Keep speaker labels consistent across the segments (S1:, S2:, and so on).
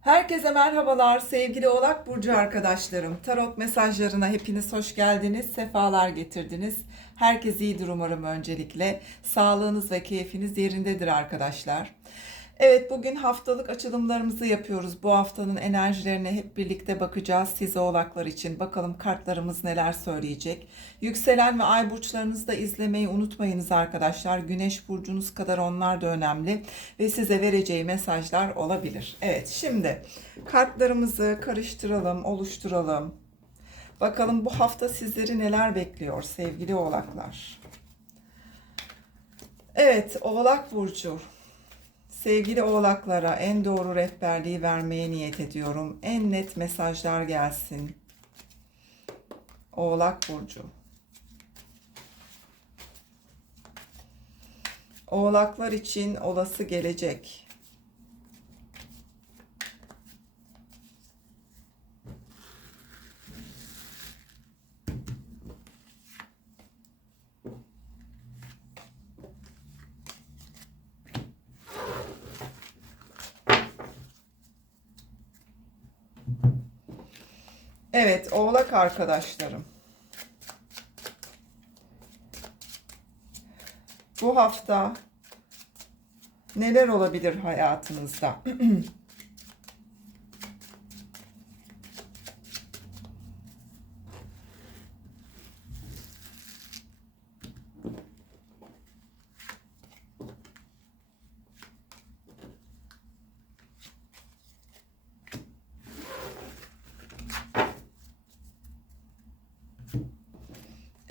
S1: Herkese merhabalar sevgili Oğlak Burcu arkadaşlarım. Tarot mesajlarına hepiniz hoş geldiniz, sefalar getirdiniz. Herkes iyidir umarım öncelikle. Sağlığınız ve keyfiniz yerindedir arkadaşlar. Evet bugün haftalık açılımlarımızı yapıyoruz. Bu haftanın enerjilerine hep birlikte bakacağız siz oğlaklar için. Bakalım kartlarımız neler söyleyecek. Yükselen ve ay burçlarınızı da izlemeyi unutmayınız arkadaşlar. Güneş burcunuz kadar onlar da önemli ve size vereceği mesajlar olabilir. Evet şimdi kartlarımızı karıştıralım, oluşturalım. Bakalım bu hafta sizleri neler bekliyor sevgili oğlaklar. Evet oğlak burcu. Sevgili oğlaklara en doğru rehberliği vermeye niyet ediyorum. En net mesajlar gelsin. Oğlak burcu. Oğlaklar için olası gelecek. Evet, oğlak arkadaşlarım. Bu hafta neler olabilir hayatınızda?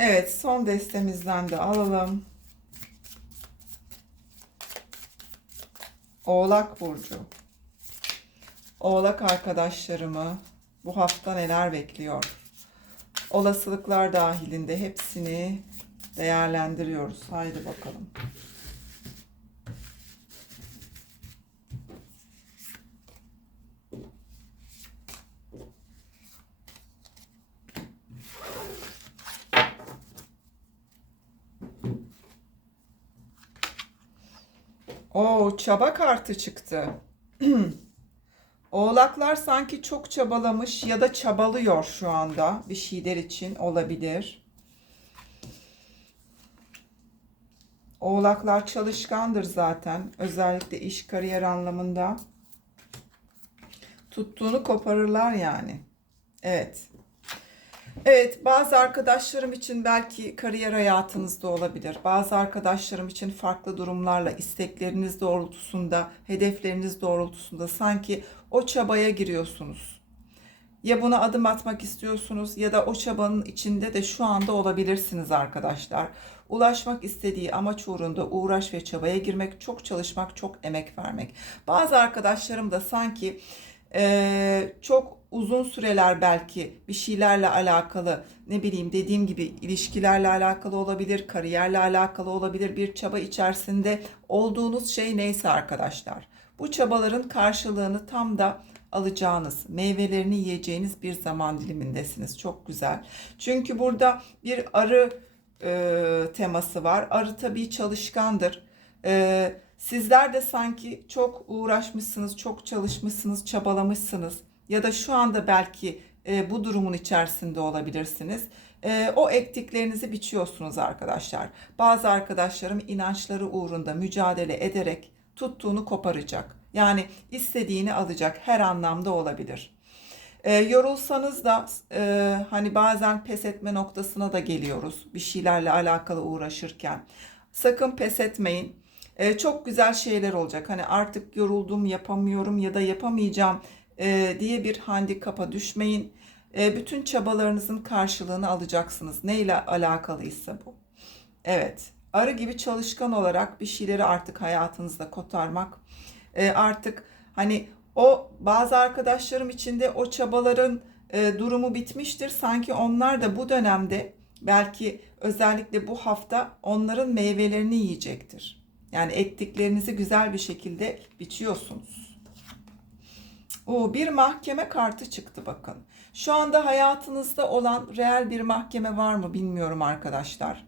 S1: Evet, son destemizden de alalım. Oğlak Burcu. Oğlak arkadaşlarımı bu hafta neler bekliyor? Olasılıklar dahilinde hepsini değerlendiriyoruz. Haydi bakalım. Çaba kartı çıktı. Oğlaklar sanki çok çabalamış ya da çabalıyor şu anda bir şeyler için olabilir. Oğlaklar çalışkandır zaten. Özellikle iş kariyer anlamında. Tuttuğunu koparırlar yani. Evet. Evet, bazı arkadaşlarım için belki kariyer hayatınızda olabilir. Bazı arkadaşlarım için farklı durumlarla istekleriniz doğrultusunda, hedefleriniz doğrultusunda sanki o çabaya giriyorsunuz. Ya buna adım atmak istiyorsunuz ya da o çabanın içinde de şu anda olabilirsiniz arkadaşlar. Ulaşmak istediği amaç uğrunda uğraş ve çabaya girmek, çok çalışmak, çok emek vermek. Bazı arkadaşlarım da sanki eee, çok uzun süreler belki bir şeylerle alakalı ne bileyim dediğim gibi ilişkilerle alakalı olabilir, kariyerle alakalı olabilir bir çaba içerisinde olduğunuz şey neyse arkadaşlar. Bu çabaların karşılığını tam da alacağınız, meyvelerini yiyeceğiniz bir zaman dilimindesiniz. Çok güzel. Çünkü burada bir arı e, teması var. Arı tabii çalışkandır. E, sizler de sanki çok uğraşmışsınız, çok çalışmışsınız, çabalamışsınız ya da şu anda belki e, bu durumun içerisinde olabilirsiniz. E, o ektiklerinizi biçiyorsunuz arkadaşlar. Bazı arkadaşlarım inançları uğrunda mücadele ederek tuttuğunu koparacak. Yani istediğini alacak her anlamda olabilir. E, yorulsanız da e, hani bazen pes etme noktasına da geliyoruz bir şeylerle alakalı uğraşırken. Sakın pes etmeyin. E, çok güzel şeyler olacak. Hani artık yoruldum, yapamıyorum ya da yapamayacağım e, diye bir handikapa düşmeyin. E, bütün çabalarınızın karşılığını alacaksınız. Neyle alakalıysa bu. Evet, arı gibi çalışkan olarak bir şeyleri artık hayatınızda kotarmak. E, artık hani o bazı arkadaşlarım için de o çabaların e, durumu bitmiştir. Sanki onlar da bu dönemde belki özellikle bu hafta onların meyvelerini yiyecektir. Yani ektiklerinizi güzel bir şekilde biçiyorsunuz. O bir mahkeme kartı çıktı bakın. Şu anda hayatınızda olan reel bir mahkeme var mı bilmiyorum arkadaşlar.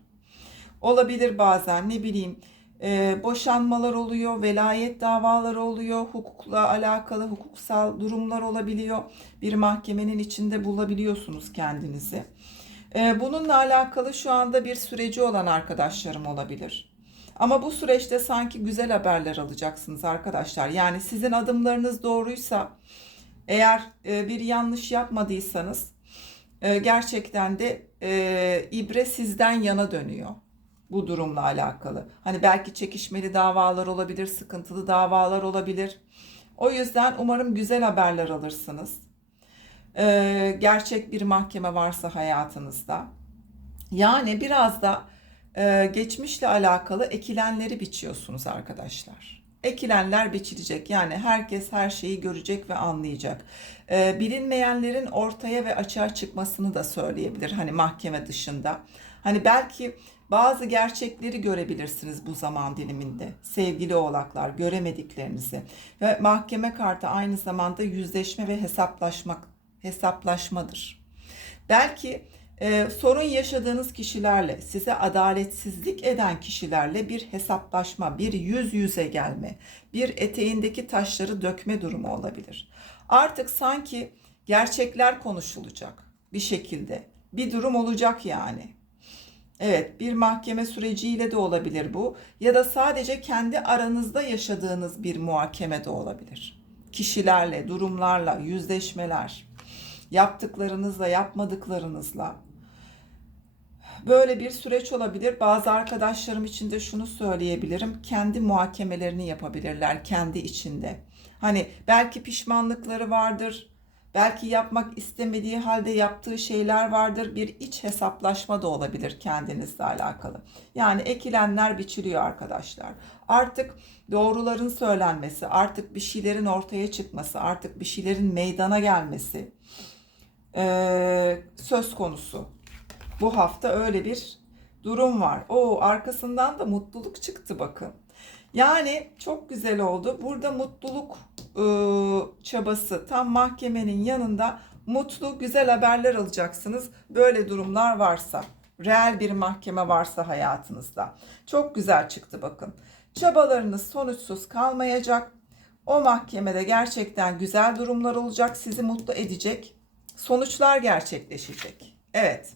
S1: Olabilir bazen ne bileyim e, boşanmalar oluyor, velayet davaları oluyor, hukukla alakalı hukuksal durumlar olabiliyor. Bir mahkemenin içinde bulabiliyorsunuz kendinizi. E, bununla alakalı şu anda bir süreci olan arkadaşlarım olabilir. Ama bu süreçte sanki güzel haberler alacaksınız arkadaşlar. Yani sizin adımlarınız doğruysa, eğer e, bir yanlış yapmadıysanız e, gerçekten de e, ibre sizden yana dönüyor bu durumla alakalı. Hani belki çekişmeli davalar olabilir, sıkıntılı davalar olabilir. O yüzden umarım güzel haberler alırsınız. Gerçek bir mahkeme varsa hayatınızda. Yani biraz da e, geçmişle alakalı ekilenleri biçiyorsunuz arkadaşlar. Ekilenler biçilecek. Yani herkes her şeyi görecek ve anlayacak. E, bilinmeyenlerin ortaya ve açığa çıkmasını da söyleyebilir. Hani mahkeme dışında. Hani belki bazı gerçekleri görebilirsiniz bu zaman diliminde. Sevgili oğlaklar göremediklerinizi. Ve mahkeme kartı aynı zamanda yüzleşme ve hesaplaşmak hesaplaşmadır. Belki e, sorun yaşadığınız kişilerle, size adaletsizlik eden kişilerle bir hesaplaşma, bir yüz yüze gelme, bir eteğindeki taşları dökme durumu olabilir. Artık sanki gerçekler konuşulacak bir şekilde. Bir durum olacak yani. Evet, bir mahkeme süreciyle de olabilir bu ya da sadece kendi aranızda yaşadığınız bir muhakeme de olabilir. Kişilerle, durumlarla, yüzleşmeler, yaptıklarınızla, yapmadıklarınızla böyle bir süreç olabilir. Bazı arkadaşlarım için de şunu söyleyebilirim. Kendi muhakemelerini yapabilirler kendi içinde. Hani belki pişmanlıkları vardır. Belki yapmak istemediği halde yaptığı şeyler vardır. Bir iç hesaplaşma da olabilir kendinizle alakalı. Yani ekilenler biçiliyor arkadaşlar. Artık doğruların söylenmesi, artık bir şeylerin ortaya çıkması, artık bir şeylerin meydana gelmesi ee, söz konusu. Bu hafta öyle bir durum var. O arkasından da mutluluk çıktı bakın. Yani çok güzel oldu. Burada mutluluk e, çabası tam mahkemenin yanında mutlu güzel haberler alacaksınız. Böyle durumlar varsa, reel bir mahkeme varsa hayatınızda. Çok güzel çıktı bakın. Çabalarınız sonuçsuz kalmayacak. O mahkemede gerçekten güzel durumlar olacak, sizi mutlu edecek. Sonuçlar gerçekleşecek. Evet.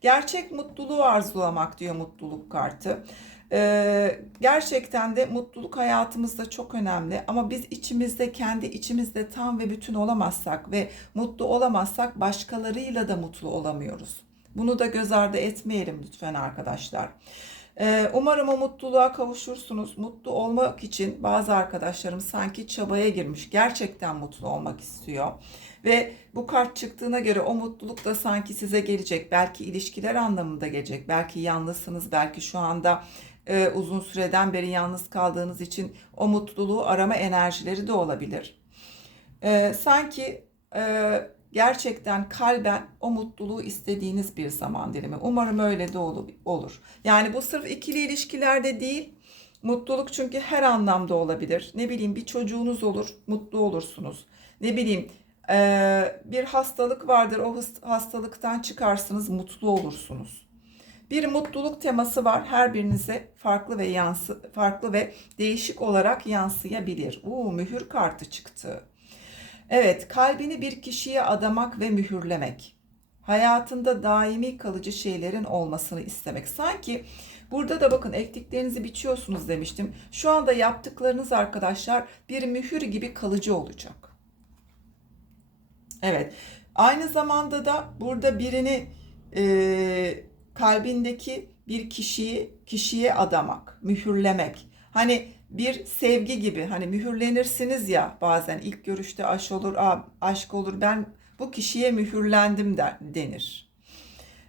S1: Gerçek mutluluğu arzulamak diyor mutluluk kartı. Ee, gerçekten de mutluluk hayatımızda çok önemli ama biz içimizde kendi içimizde tam ve bütün olamazsak ve mutlu olamazsak başkalarıyla da mutlu olamıyoruz. Bunu da göz ardı etmeyelim lütfen arkadaşlar. Ee, umarım o mutluluğa kavuşursunuz. Mutlu olmak için bazı arkadaşlarım sanki çabaya girmiş. Gerçekten mutlu olmak istiyor. Ve bu kart çıktığına göre o mutluluk da sanki size gelecek. Belki ilişkiler anlamında gelecek. Belki yalnızsınız. Belki şu anda e, uzun süreden beri yalnız kaldığınız için o mutluluğu arama enerjileri de olabilir. E, sanki e, gerçekten kalben o mutluluğu istediğiniz bir zaman dilimi. Umarım öyle de olur. Yani bu sırf ikili ilişkilerde değil, mutluluk çünkü her anlamda olabilir. Ne bileyim bir çocuğunuz olur, mutlu olursunuz. Ne bileyim bir hastalık vardır, o hastalıktan çıkarsınız, mutlu olursunuz. Bir mutluluk teması var. Her birinize farklı ve yansı farklı ve değişik olarak yansıyabilir. Uuu mühür kartı çıktı. Evet, kalbini bir kişiye adamak ve mühürlemek. Hayatında daimi kalıcı şeylerin olmasını istemek. Sanki burada da bakın ektiklerinizi biçiyorsunuz demiştim. Şu anda yaptıklarınız arkadaşlar bir mühür gibi kalıcı olacak. Evet. Aynı zamanda da burada birini e, kalbindeki bir kişiyi kişiye adamak, mühürlemek. Hani bir sevgi gibi hani mühürlenirsiniz ya bazen ilk görüşte aşk olur, aşk olur. Ben bu kişiye mühürlendim der, denir.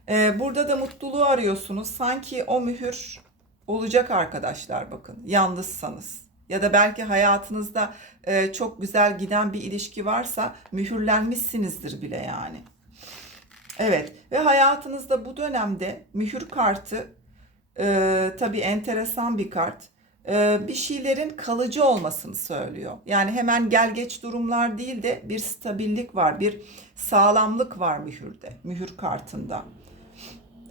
S1: Ee, burada da mutluluğu arıyorsunuz. Sanki o mühür olacak arkadaşlar bakın. Yalnızsanız ya da belki hayatınızda e, çok güzel giden bir ilişki varsa mühürlenmişsinizdir bile yani. Evet ve hayatınızda bu dönemde mühür kartı e, tabii enteresan bir kart. E, bir şeylerin kalıcı olmasını söylüyor. Yani hemen gel geç durumlar değil de bir stabillik var, bir sağlamlık var mühürde, mühür kartında.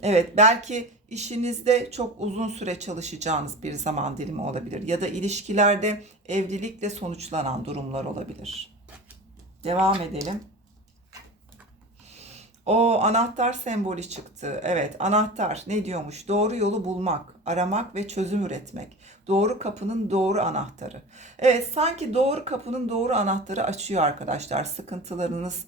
S1: Evet, belki işinizde çok uzun süre çalışacağınız bir zaman dilimi olabilir ya da ilişkilerde evlilikle sonuçlanan durumlar olabilir. Devam edelim. O anahtar sembolü çıktı. Evet, anahtar ne diyormuş? Doğru yolu bulmak, aramak ve çözüm üretmek. Doğru kapının doğru anahtarı. Evet, sanki doğru kapının doğru anahtarı açıyor arkadaşlar. Sıkıntılarınız,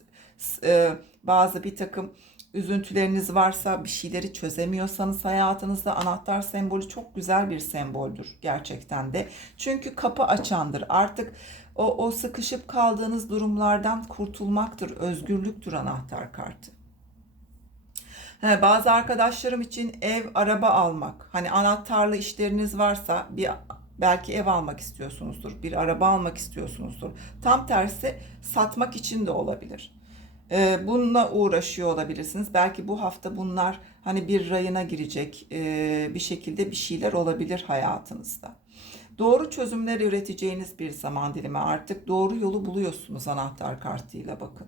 S1: e, bazı bir takım üzüntüleriniz varsa, bir şeyleri çözemiyorsanız hayatınızda anahtar sembolü çok güzel bir semboldür gerçekten de. Çünkü kapı açandır. Artık o, o sıkışıp kaldığınız durumlardan kurtulmaktır, özgürlüktür anahtar kartı. He, bazı arkadaşlarım için ev, araba almak. Hani anahtarlı işleriniz varsa bir belki ev almak istiyorsunuzdur, bir araba almak istiyorsunuzdur. Tam tersi satmak için de olabilir. Ee, bununla uğraşıyor olabilirsiniz. Belki bu hafta bunlar hani bir rayına girecek e, bir şekilde bir şeyler olabilir hayatınızda. Doğru çözümler üreteceğiniz bir zaman dilimi artık doğru yolu buluyorsunuz anahtar kartıyla bakın.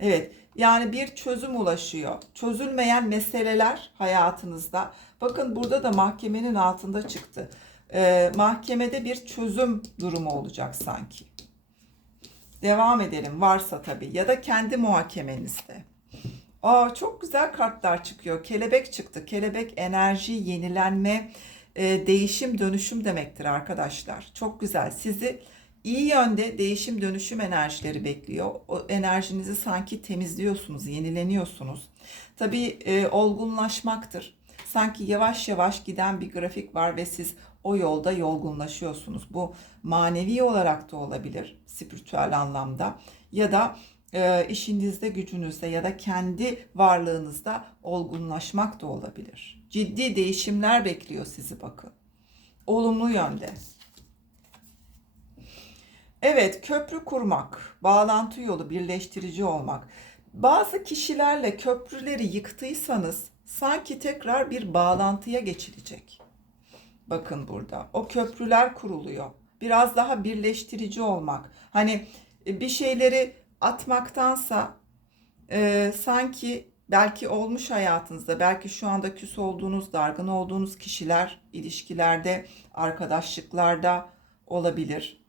S1: Evet, yani bir çözüm ulaşıyor. Çözülmeyen meseleler hayatınızda. Bakın burada da mahkemenin altında çıktı. Ee, mahkemede bir çözüm durumu olacak sanki. Devam edelim varsa tabii ya da kendi muhakemenizde. Aa, çok güzel kartlar çıkıyor. Kelebek çıktı. Kelebek enerji, yenilenme, e, değişim, dönüşüm demektir arkadaşlar. Çok güzel. Sizi iyi yönde değişim, dönüşüm enerjileri bekliyor. O enerjinizi sanki temizliyorsunuz, yenileniyorsunuz. Tabii e, olgunlaşmaktır. Sanki yavaş yavaş giden bir grafik var ve siz o yolda yolgunlaşıyorsunuz. Bu manevi olarak da olabilir, spiritüel anlamda ya da e, işinizde, gücünüzde ya da kendi varlığınızda olgunlaşmak da olabilir. Ciddi değişimler bekliyor sizi bakın. Olumlu yönde. Evet, köprü kurmak, bağlantı yolu, birleştirici olmak. Bazı kişilerle köprüleri yıktıysanız sanki tekrar bir bağlantıya geçilecek. Bakın burada. O köprüler kuruluyor. Biraz daha birleştirici olmak. Hani e, bir şeyleri atmaktansa e, sanki belki olmuş hayatınızda, belki şu anda küs olduğunuz, dargın olduğunuz kişiler ilişkilerde, arkadaşlıklarda olabilir.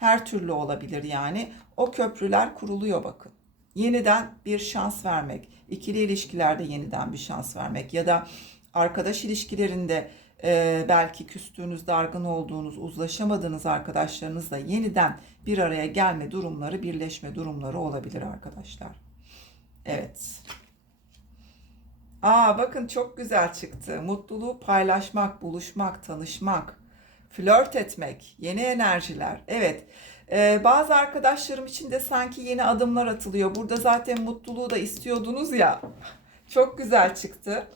S1: Her türlü olabilir yani. O köprüler kuruluyor bakın. Yeniden bir şans vermek, ikili ilişkilerde yeniden bir şans vermek ya da arkadaş ilişkilerinde e, belki küstüğünüz, dargın olduğunuz, uzlaşamadığınız arkadaşlarınızla yeniden bir araya gelme durumları, birleşme durumları olabilir arkadaşlar. Evet. Aa bakın çok güzel çıktı. Mutluluğu paylaşmak, buluşmak, tanışmak, flört etmek, yeni enerjiler. Evet. Ee, bazı arkadaşlarım için de sanki yeni adımlar atılıyor. Burada zaten mutluluğu da istiyordunuz ya. Çok güzel çıktı.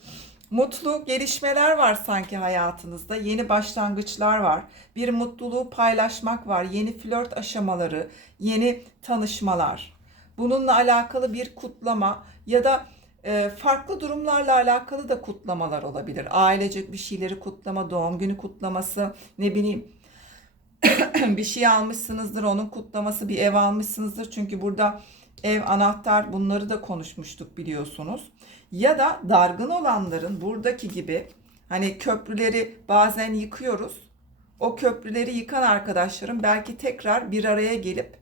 S1: Mutlu gelişmeler var sanki hayatınızda. Yeni başlangıçlar var. Bir mutluluğu paylaşmak var. Yeni flört aşamaları, yeni tanışmalar. Bununla alakalı bir kutlama ya da farklı durumlarla alakalı da kutlamalar olabilir. Ailecek bir şeyleri kutlama, doğum günü kutlaması, ne bileyim bir şey almışsınızdır, onun kutlaması, bir ev almışsınızdır. Çünkü burada ev, anahtar bunları da konuşmuştuk biliyorsunuz. Ya da dargın olanların buradaki gibi hani köprüleri bazen yıkıyoruz. O köprüleri yıkan arkadaşlarım belki tekrar bir araya gelip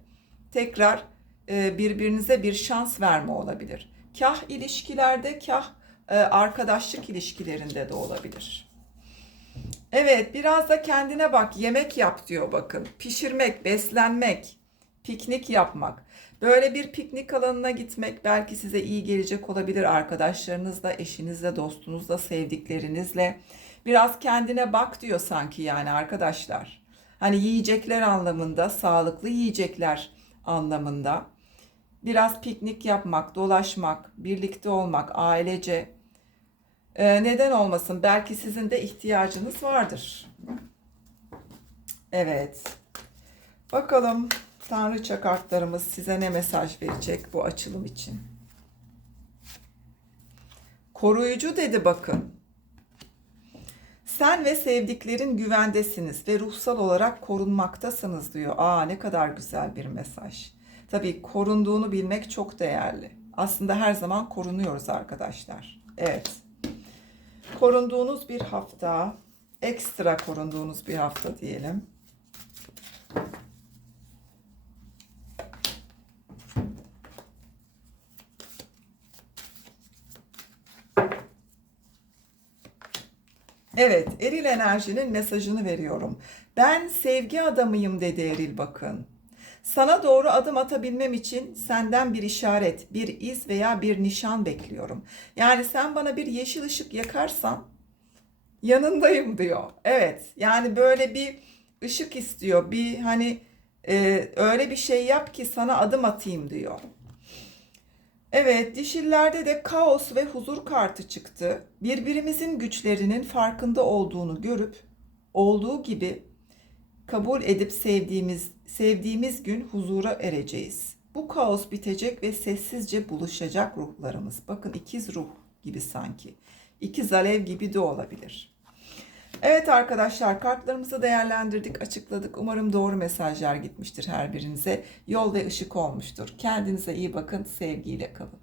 S1: tekrar e, birbirinize bir şans verme olabilir. Kah ilişkilerde kah e, arkadaşlık ilişkilerinde de olabilir. Evet biraz da kendine bak yemek yap diyor bakın. Pişirmek, beslenmek, piknik yapmak. Böyle bir piknik alanına gitmek belki size iyi gelecek olabilir arkadaşlarınızla, eşinizle, dostunuzla, sevdiklerinizle. Biraz kendine bak diyor sanki yani arkadaşlar. Hani yiyecekler anlamında, sağlıklı yiyecekler anlamında. Biraz piknik yapmak, dolaşmak, birlikte olmak, ailece. Ee, neden olmasın? Belki sizin de ihtiyacınız vardır. Evet. Bakalım Tanrıça kartlarımız size ne mesaj verecek bu açılım için? Koruyucu dedi bakın. Sen ve sevdiklerin güvendesiniz ve ruhsal olarak korunmaktasınız diyor. Aa ne kadar güzel bir mesaj. Tabii korunduğunu bilmek çok değerli. Aslında her zaman korunuyoruz arkadaşlar. Evet. korunduğunuz bir hafta, ekstra korunduğunuz bir hafta diyelim. Evet, eril enerjinin mesajını veriyorum. Ben sevgi adamıyım dedi eril bakın. Sana doğru adım atabilmem için senden bir işaret, bir iz veya bir nişan bekliyorum. Yani sen bana bir yeşil ışık yakarsan yanındayım diyor. Evet, yani böyle bir ışık istiyor. Bir hani e, öyle bir şey yap ki sana adım atayım diyor. Evet, dişillerde de kaos ve huzur kartı çıktı. Birbirimizin güçlerinin farkında olduğunu görüp olduğu gibi kabul edip sevdiğimiz sevdiğimiz gün huzura ereceğiz. Bu kaos bitecek ve sessizce buluşacak ruhlarımız. Bakın ikiz ruh gibi sanki. İkiz alev gibi de olabilir. Evet arkadaşlar kartlarımızı değerlendirdik, açıkladık. Umarım doğru mesajlar gitmiştir her birinize. Yol ve ışık olmuştur. Kendinize iyi bakın, sevgiyle kalın.